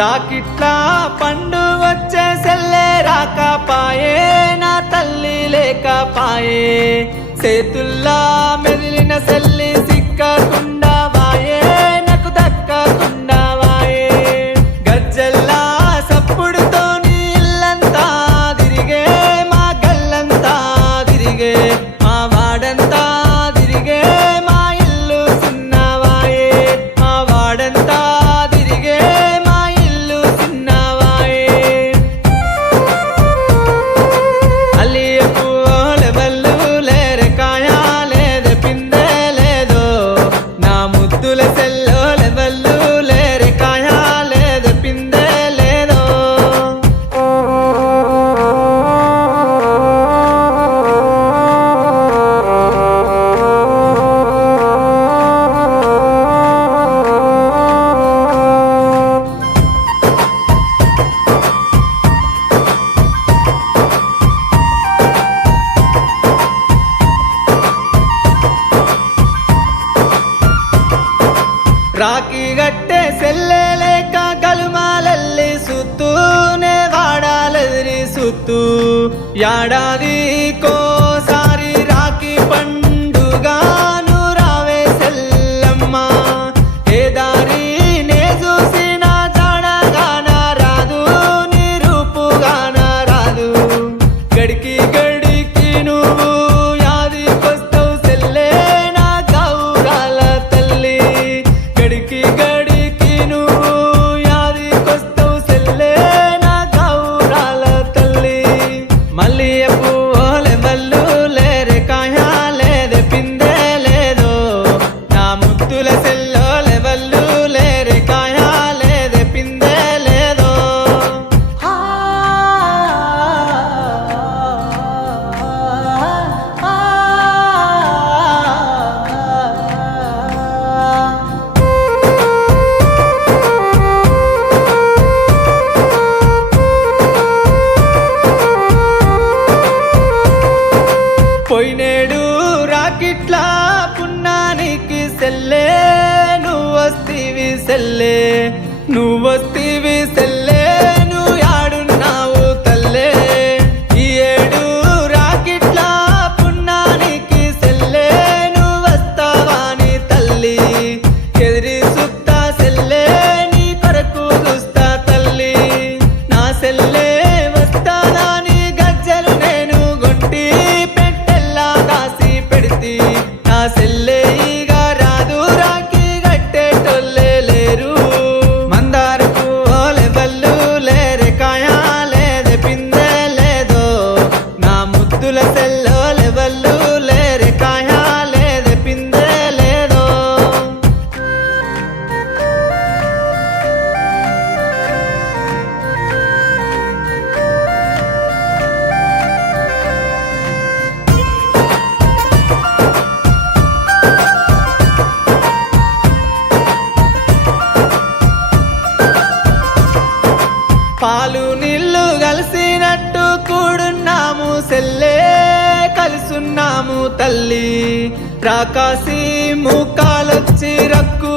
రాకిట్లా పండు వచ్చే సెల్లే రాకపాయే నా తల్లి లేకపాయే చేతుల్లా మెదిలిన సెల్లి సిక్కకుండా వాయే నాకు దక్కకుండా వాయే గజ్జల్లా సప్పుడుతోని ఇల్లంతా తిరిగే మా గల్లంతా తిరిగే మా వాడంతా తిరిగే మా ఇల్లు చిన్నవాయే మా వాడంతా తిరిగే మా ఇల్లు చిన్నవాయే అల్లియపు లెవెల్లు లేరకాయ లేదే పిందే లేదో నా ముద్దుల సెల్లో లెవెల్లు లేరకాయ లేదే పిందే లేదో రాఖీ గట్టే సెల్లే లేక గలుమాలల్లి సుత్తూనే వాడాలెదిరి సుత్తూ ఏడాదికోసారి రాఖీ పండుగాను రావే సెల్లమ్మ ఏ దారి నే చూసిన జాడగాన రాదు నీ రూపుగాన రాదు గడికి గడికి నువ్వు యాదికొస్తావు సెల్లే నా గౌరాల తల్లి గడికి గడికి నువ్వు యాదికొస్తావు సెల్లే నా గౌరాల తల్లి మల్లియపు లెవెల్లు లేరకాయ లేదే పిందే లేదో నా ముద్దుల సెల్లో లెవెల్లు లేరకాయ లేదే పిందే లేదో పోయినేడు రాకిట్లా పున్నానికి సెల్లే నువ్వొస్తివి సెల్లే నువ్వొస్తివి సెల్లే నువ్వు యాడున్నావు తల్లే ఈ ఏడు రాకిట్లా పున్నానికి సెల్లే నువ్వొస్తావాని తల్లి ఎదిరి సుత్తా సెల్లే నీ కొరకు చూస్తా తల్లి నా సెల్లే వస్తాదాని గజ్జలు నేను గొంటి పెట్టెల్లా దాసి పెడితి నా సెల్లే ఇక రాదు రాఖీ గట్టేటోళ్ళే లేరు మందారకు లెవెల్లు లేరకాయ లేదే పిందే లేదో నా ముద్దుల సెల్లో లెవెల్లు లేరకాయ లేదే పిందే లేదో పాలు నీళ్ళు కలిసినట్టు కూడున్నాము సెల్లే కలుసున్నాము తల్లి రాకాసి మూకాలొచ్చి రక్కు